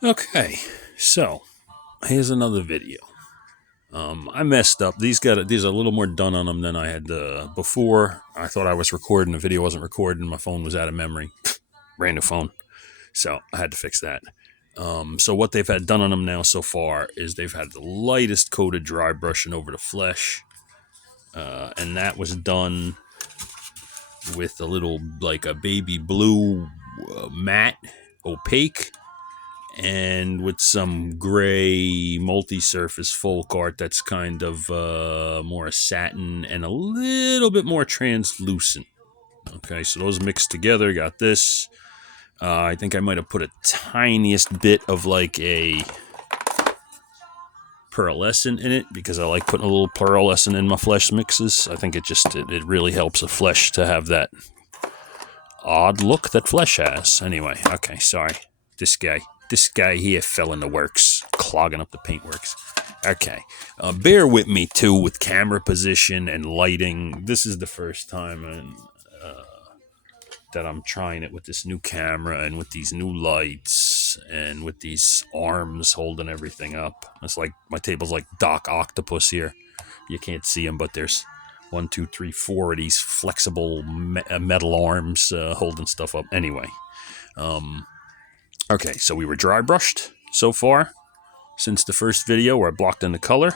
Okay, so here's another video. I messed up. These are a little more done on them than I had before. I thought I was recording. The video wasn't recording. My phone was out of memory. Brand new phone. So I had to fix that. So what they've had done on them now so far is they've had the lightest coat of dry brushing over the flesh. And that was done with a little, like a baby blue matte opaque, and with some gray multi-surface folk art that's kind of more satin and a little bit more translucent. Okay, so those mixed together got this. I think I might have put a tiniest bit of like a pearlescent in it because I like putting a little pearlescent in my flesh mixes. I think it really helps a flesh to have that odd look that flesh has. Anyway, okay, sorry. This guy here fell in the works, clogging up the paintworks. Okay, bear with me too with camera position and lighting. This is the first time that I'm trying it with this new camera and with these new lights and with these arms holding everything up. It's like my table's like Doc Octopus here. You can't see him, but there's 1, 2, 3, 4 of these flexible metal arms holding stuff up. Anyway, okay, so we were dry brushed so far since the first video where I blocked in the color.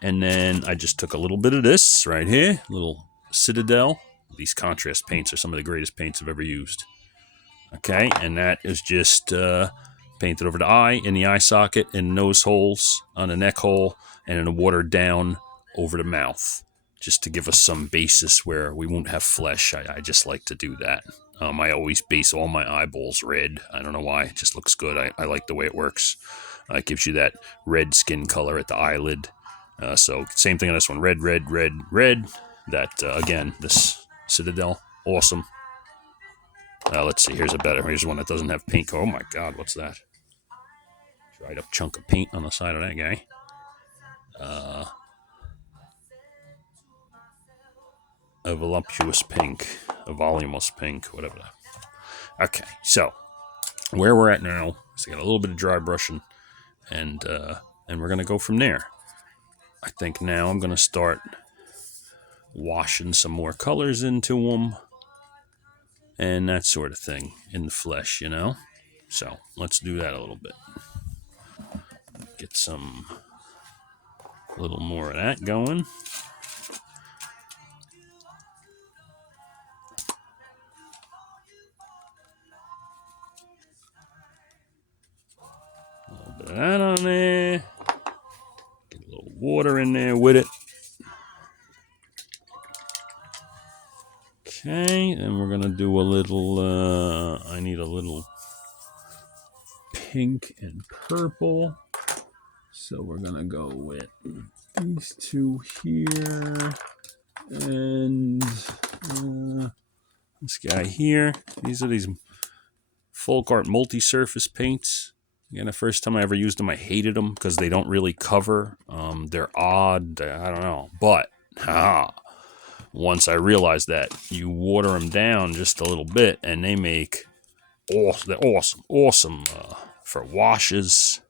And then I just took a little bit of this right here, little Citadel. These contrast paints are some of the greatest paints I've ever used. Okay, and that is just painted over the eye, in the eye socket, in nose holes, on the neck hole, and in a watered down over the mouth, just to give us some basis where we won't have flesh. I just like to do that. I always base all my eyeballs red. I don't know why. It just looks good. I like the way it works. It gives you that red skin color at the eyelid. So same thing on this one. Red, red, red, red. That, again, this Citadel. Awesome. Let's see. Here's one that doesn't have paint. Oh my God, what's that? Dried up chunk of paint on the side of that guy. A voluptuous pink. A voluminous pink. Whatever. Okay, so where we're at now is I got a little bit of dry brushing, and we're gonna go from there. I think now I'm gonna start washing some more colors into them and that sort of thing in the flesh, you know? So let's do that a little bit. Get some a little more of that going. A little bit of that on there. Get a little water in there with it. Okay, and we're gonna do a little, I need a little pink and purple. So we're gonna go with these two here, and this guy here. These are these folk art multi-surface paints. Again, the first time I ever used them, I hated them because they don't really cover. They're odd. I don't know, but once I realized that you water them down just a little bit, and they make they're awesome for washes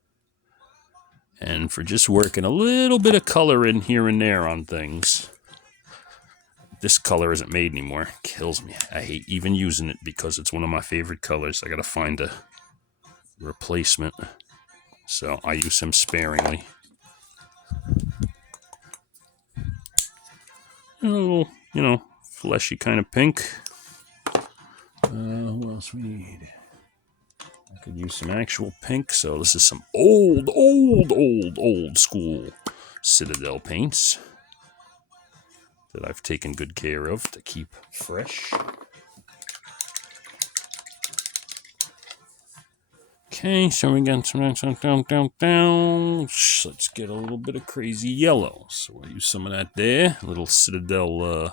and for just working a little bit of color in here and there on things. This color isn't made anymore. It kills me. I hate even using it because it's one of my favorite colors. I gotta find a replacement, so I use him sparingly. A little, fleshy kind of pink. Who else we need? I could use some actual pink, so this is some old school Citadel paints that I've taken good care of to keep fresh. Okay, so we got some down. Let's get a little bit of crazy yellow. So we'll use some of that there. A little Citadel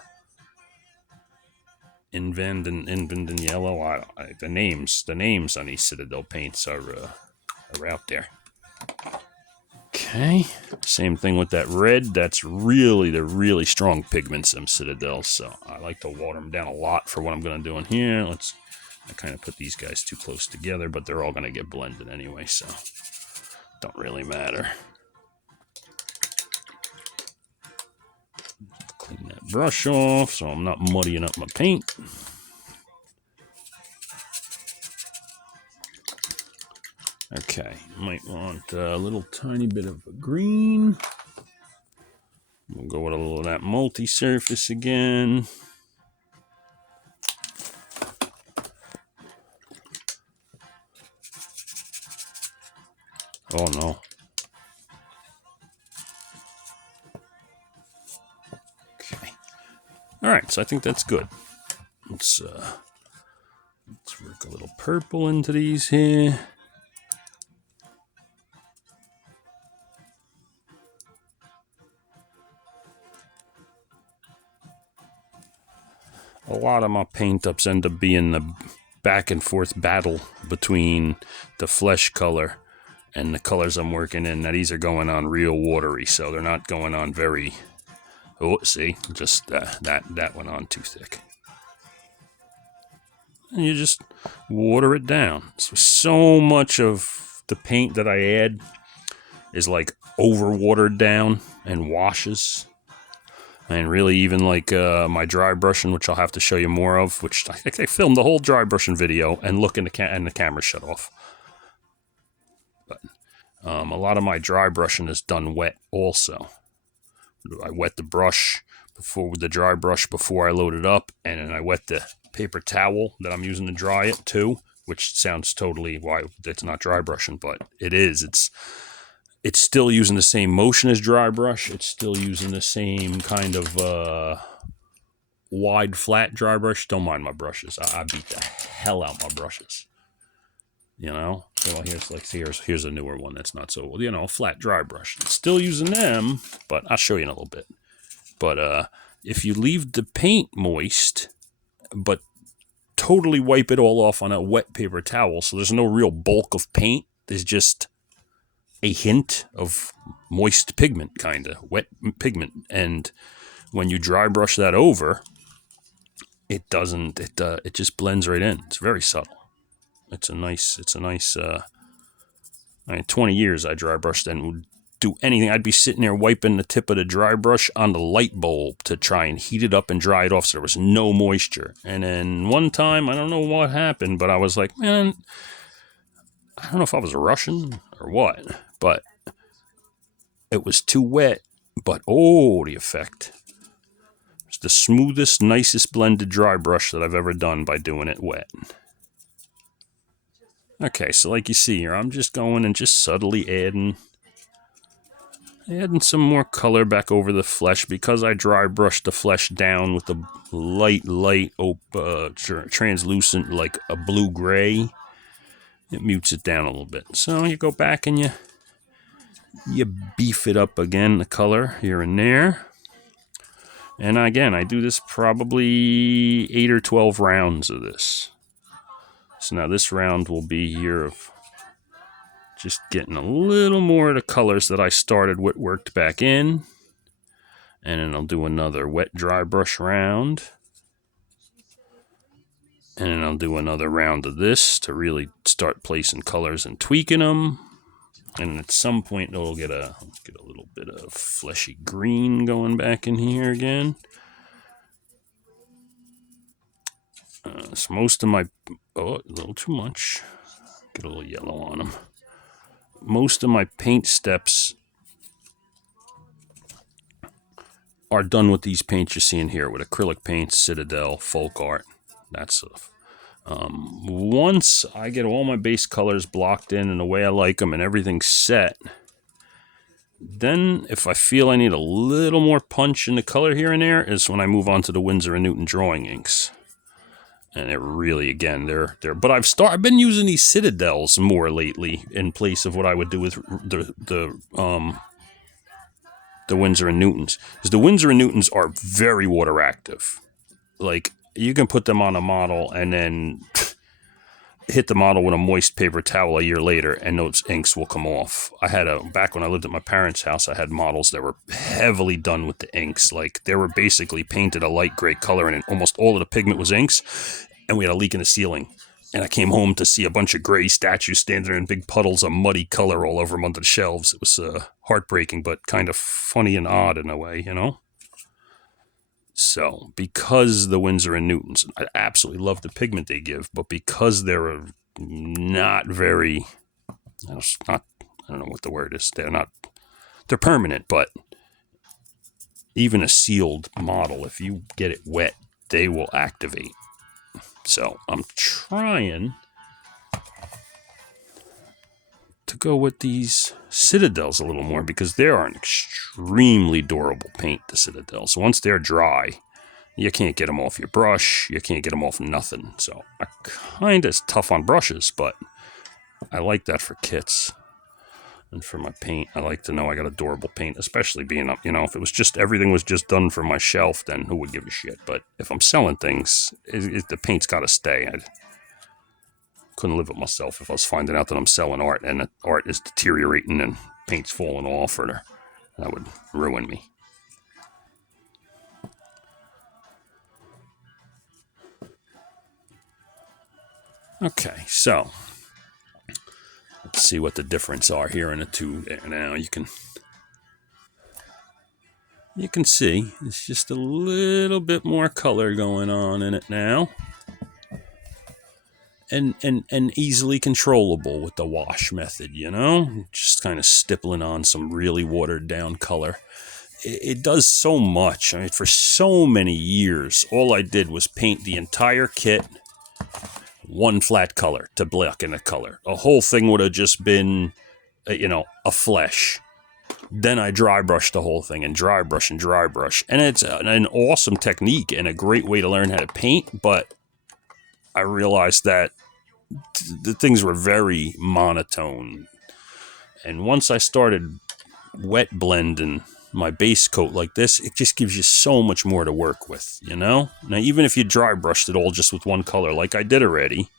Invend and yellow. The names on these Citadel paints are out there. Okay, same thing with that red. That's really the really strong pigments in Citadel, so I like to water them down a lot for what I'm going to do in here. Let's I kind of put these guys too close together, but they're all going to get blended anyway, so don't really matter. Clean that brush off so I'm not muddying up my paint. Okay, might want a little tiny bit of a green. We'll go with a little of that multi-surface again. Oh no. Okay. Alright, so I think that's good. Let's work a little purple into these here. A lot of my paint-ups end up being the back and forth battle between the flesh color and the colors I'm working in. Now these are going on real watery, so they're not going on very... Oh, see? Just that went on too thick. And you just water it down. So much of the paint that I add is like over-watered down and washes. And really even like my dry brushing, which I'll have to show you more of, which I think I filmed the whole dry brushing video and look in and the camera shut off. But a lot of my dry brushing is done wet also. I wet the brush with the dry brush before I load it up, and then I wet the paper towel that I'm using to dry it too, which sounds totally why it's not dry brushing, but it is. It's still using the same motion as dry brush. It's still using the same kind of wide, flat dry brush. Don't mind my brushes. I beat the hell out my brushes. You know? Well, here's a newer one that's not so, you know, flat dry brush. Still using them, but I'll show you in a little bit. But if you leave the paint moist, but totally wipe it all off on a wet paper towel, so there's no real bulk of paint. There's just a hint of moist pigment, kind of wet pigment, and when you dry brush that over, it doesn't. It just blends right in. It's very subtle. It's a nice. I mean, 20 years I dry brushed and would do anything. I'd be sitting there wiping the tip of the dry brush on the light bulb to try and heat it up and dry it off so there was no moisture. And then one time, I don't know what happened, but I was like, man, I don't know if I was rushing or what, but it was too wet. But oh, the effect. It's the smoothest, nicest blended dry brush that I've ever done by doing it wet. Okay, so like you see here, I'm just going and just subtly adding some more color back over the flesh because I dry brushed the flesh down with a light, translucent, like a blue-gray. It mutes it down a little bit. So you go back and you beef it up again, the color here and there. And again, I do this probably 8 or 12 rounds of this. So now this round will be here of just getting a little more of the colors that I started with worked back in. And then I'll do another wet dry brush round. And then I'll do another round of this to really start placing colors and tweaking them. And at some point it'll get a little bit of fleshy green going back in here again. So most of my, a little too much. Get a little yellow on them. Most of my paint steps are done with these paints you're seeing here, with acrylic paints, Citadel, Folk Art, that stuff. Once I get all my base colors blocked in and the way I like them and everything's set, then if I feel I need a little more punch in the color here and there is when I move on to the Winsor & Newton drawing inks. And it really, again, they're but I've been using these Citadels more lately in place of what I would do with the Winsor & Newtons. Because the Winsor & Newtons are very water active. Like, you can put them on a model and then hit the model with a moist paper towel a year later and those inks will come off. Back when I lived at my parents' house, I had models that were heavily done with the inks. Like, they were basically painted a light gray color and almost all of the pigment was inks. And we had a leak in the ceiling. And I came home to see a bunch of gray statues standing there in big puddles of muddy color all over them under the shelves. It was heartbreaking, but kind of funny and odd in a way, you know? So, because the Winsor and Newtons, I absolutely love the pigment they give, but because they're not very, I don't know what the word is. They're permanent, but even a sealed model, if you get it wet, they will activate. So, I'm trying to go with these Citadels a little more because they are an extremely durable paint, the Citadels. Once they're dry, you can't get them off your brush. You can't get them off nothing. So I kind of tough on brushes, but I like that for kits. And for my paint, I like to know I got a durable paint, especially being up, you know, if it was just, everything was just done for my shelf, then who would give a shit? But if I'm selling things, the paint's got to stay. I couldn't live with myself if I was finding out that I'm selling art and the art is deteriorating and paint's falling off, or that would ruin me. Okay, so let's see what the difference are here in the two there. Now you can see it's just a little bit more color going on in it now. And easily controllable with the wash method, you know? Just kind of stippling on some really watered down color. It does so much. I mean, for so many years, all I did was paint the entire kit one flat color to black in a color. The whole thing would have just been, you know, a flesh. Then I dry brush the whole thing and dry brush. And it's an awesome technique and a great way to learn how to paint, but I realized that the things were very monotone. And once I started wet blending my base coat like this, it just gives you so much more to work with, you know? Now, even if you dry brushed it all just with one color, like I did already,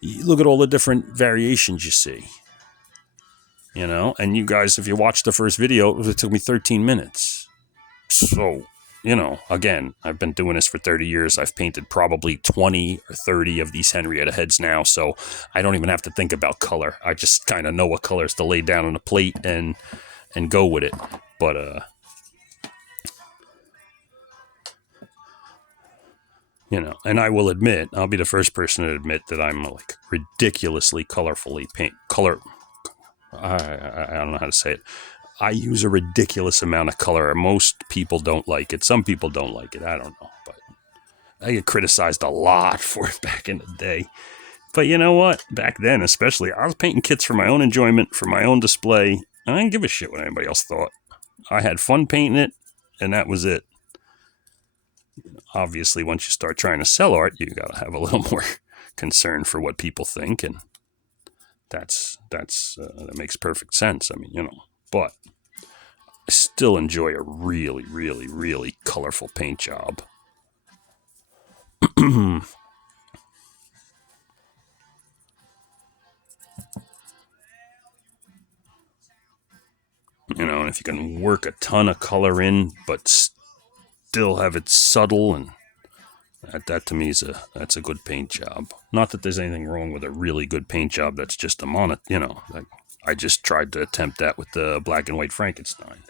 you look at all the different variations you see, you know? And you guys, if you watched the first video, it took me 13 minutes. So, you know, again, I've been doing this for 30 years. I've painted probably 20 or 30 of these Henrietta heads now, so I don't even have to think about color. I just kind of know what colors to lay down on a plate and go with it. But, you know, and I will admit, I'll be the first person to admit that I'm like ridiculously colorfully I don't know how to say it. I use a ridiculous amount of color. Most people don't like it. Some people don't like it. I don't know. But I get criticized a lot for it back in the day. But you know what? Back then, especially, I was painting kits for my own enjoyment, for my own display. And I didn't give a shit what anybody else thought. I had fun painting it, and that was it. Obviously, once you start trying to sell art, you got to have a little more concern for what people think. And that makes perfect sense. I mean, you know, but I still enjoy a really, really, really colorful paint job. You know, and if you can work a ton of color in, but still have it subtle, and that to me that's a good paint job. Not that there's anything wrong with a really good paint job that's just a you know, like I just tried to attempt that with the black and white Frankenstein.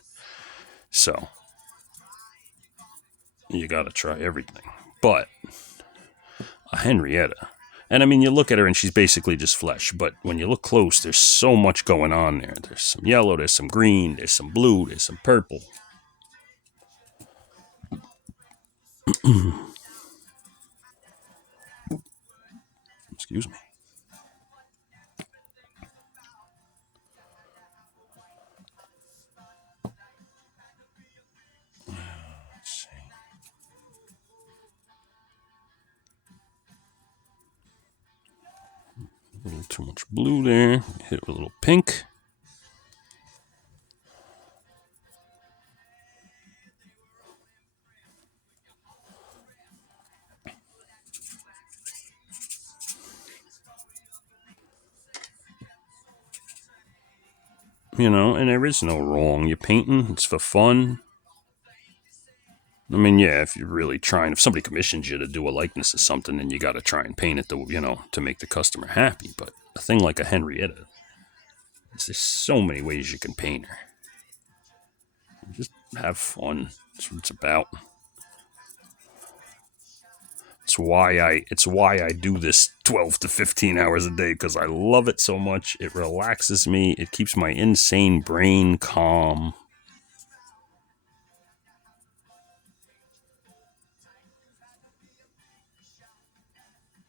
So you got to try everything. But a Henrietta, and I mean, you look at her and she's basically just flesh, but when you look close, there's so much going on there. There's some yellow, there's some green, there's some blue, there's some purple. Excuse me. Let's see. A little too much blue there. Hit it with a little pink. You know, and there is no wrong. You're painting, it's for fun. I mean, yeah, if you're really trying, if somebody commissions you to do a likeness of something, then you got to try and paint it, to make the customer happy. But a thing like a Henrietta, there's so many ways you can paint her. Just have fun. That's what it's about. It's why I do this 12 to 15 hours a day, because I love it so much. It relaxes me. It keeps my insane brain calm.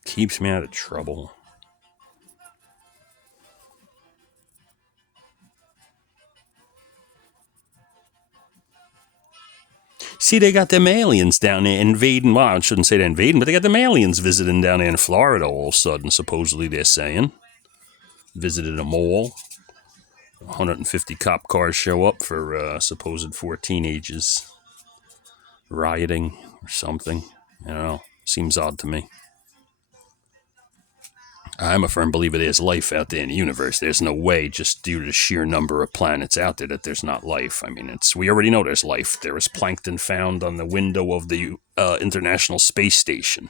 Keeps me out of trouble. See, they got them aliens down there invading. Well, I shouldn't say they're invading, but they got them aliens visiting down there in Florida all of a sudden, supposedly they're saying. Visited a mall. 150 cop cars show up for supposed 4 teenagers rioting or something. I don't know. Seems odd to me. I'm a firm believer there's life out there in the universe. There's no way, just due to the sheer number of planets out there, that there's not life. I mean, we already know there's life. There is plankton found on the window of the International Space Station.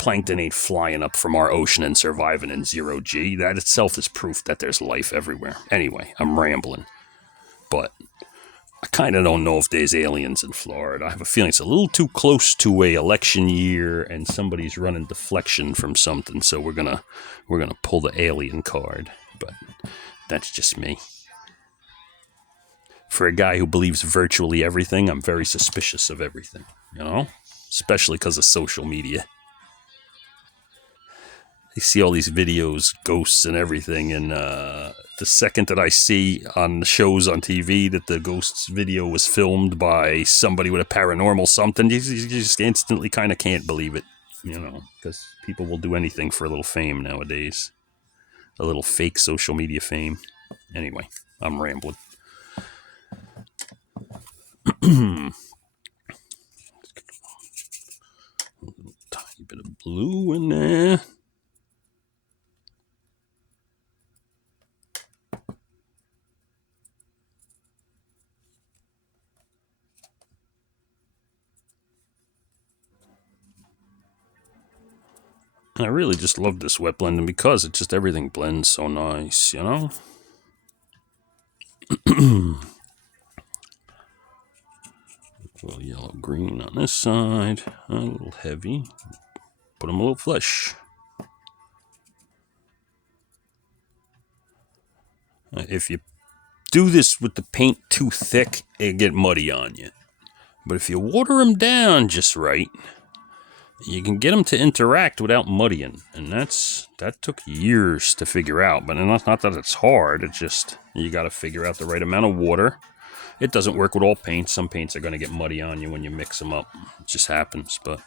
Plankton ain't flying up from our ocean and surviving in 0G. That itself is proof that there's life everywhere. Anyway, I'm rambling. But I kind of don't know if there's aliens in Florida. I have a feeling it's a little too close to a election year and somebody's running deflection from something. So we're gonna pull the alien card. But that's just me. For a guy who believes virtually everything, I'm very suspicious of everything. Especially because of social media. I see all these videos, ghosts and everything, and the second that I see on the shows on TV that the ghosts video was filmed by somebody with a paranormal something, you just instantly kind of can't believe it, because people will do anything for a little fame nowadays. A little fake social media fame. Anyway, I'm rambling. Tiny bit of blue in there. I really just love this wet blending because it just everything blends so nice, A little yellow green on this side, a little heavy. Put them a little flush. If you do this with the paint too thick, it'll get muddy on you. But if you water them down just right, you can get them to interact without muddying, and that took years to figure out. But not that it's hard. It's just you got to figure out the right amount of water. It doesn't work with all paints. Some paints are going to get muddy on you when you mix them up. It just happens. But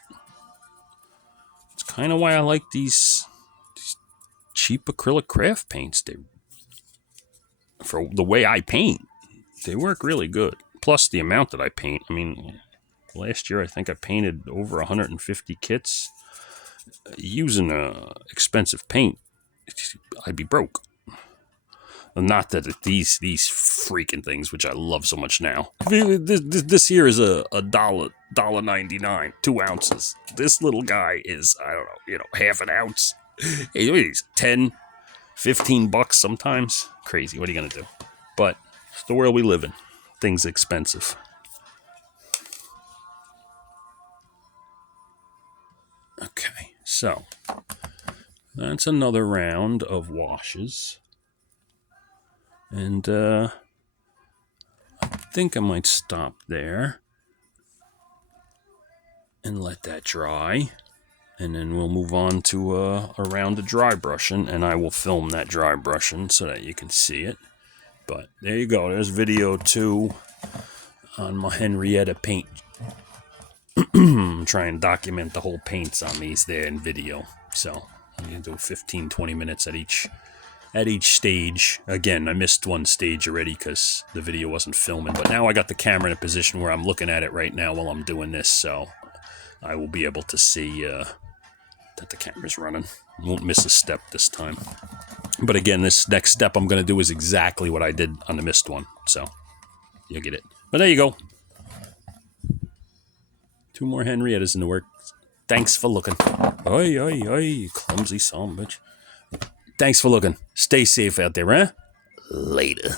it's kind of why I like these cheap acrylic craft paints. For the way I paint, they work really good. Plus the amount that I paint. I mean, last year, I think I painted over 150 kits. Using expensive paint, I'd be broke. Not that these freaking things, which I love so much now. This here is a $1.99, 2 ounces. This little guy is, I don't know, half an ounce. He's 10, 15 bucks sometimes. Crazy. What are you going to do? But it's the world we live in. Things expensive. Okay, so that's another round of washes. And I think I might stop there and let that dry. And then we'll move on to a round of dry brushing, and I will film that dry brushing so that you can see it. But there you go. There's video 2 on my Henrietta paint. Try and document the whole paints on these there in video. So I'm going to do 15, 20 minutes at each stage. Again, I missed one stage already because the video wasn't filming. But now I got the camera in a position where I'm looking at it right now while I'm doing this. So I will be able to see that the camera's running. Won't miss a step this time. But again, this next step I'm going to do is exactly what I did on the missed one. So you'll get it. But there you go. 2 more Henriettas in the work. Thanks for looking. Oi, oi, oi, you clumsy son of a bitch. Thanks for looking. Stay safe out there, huh? Later.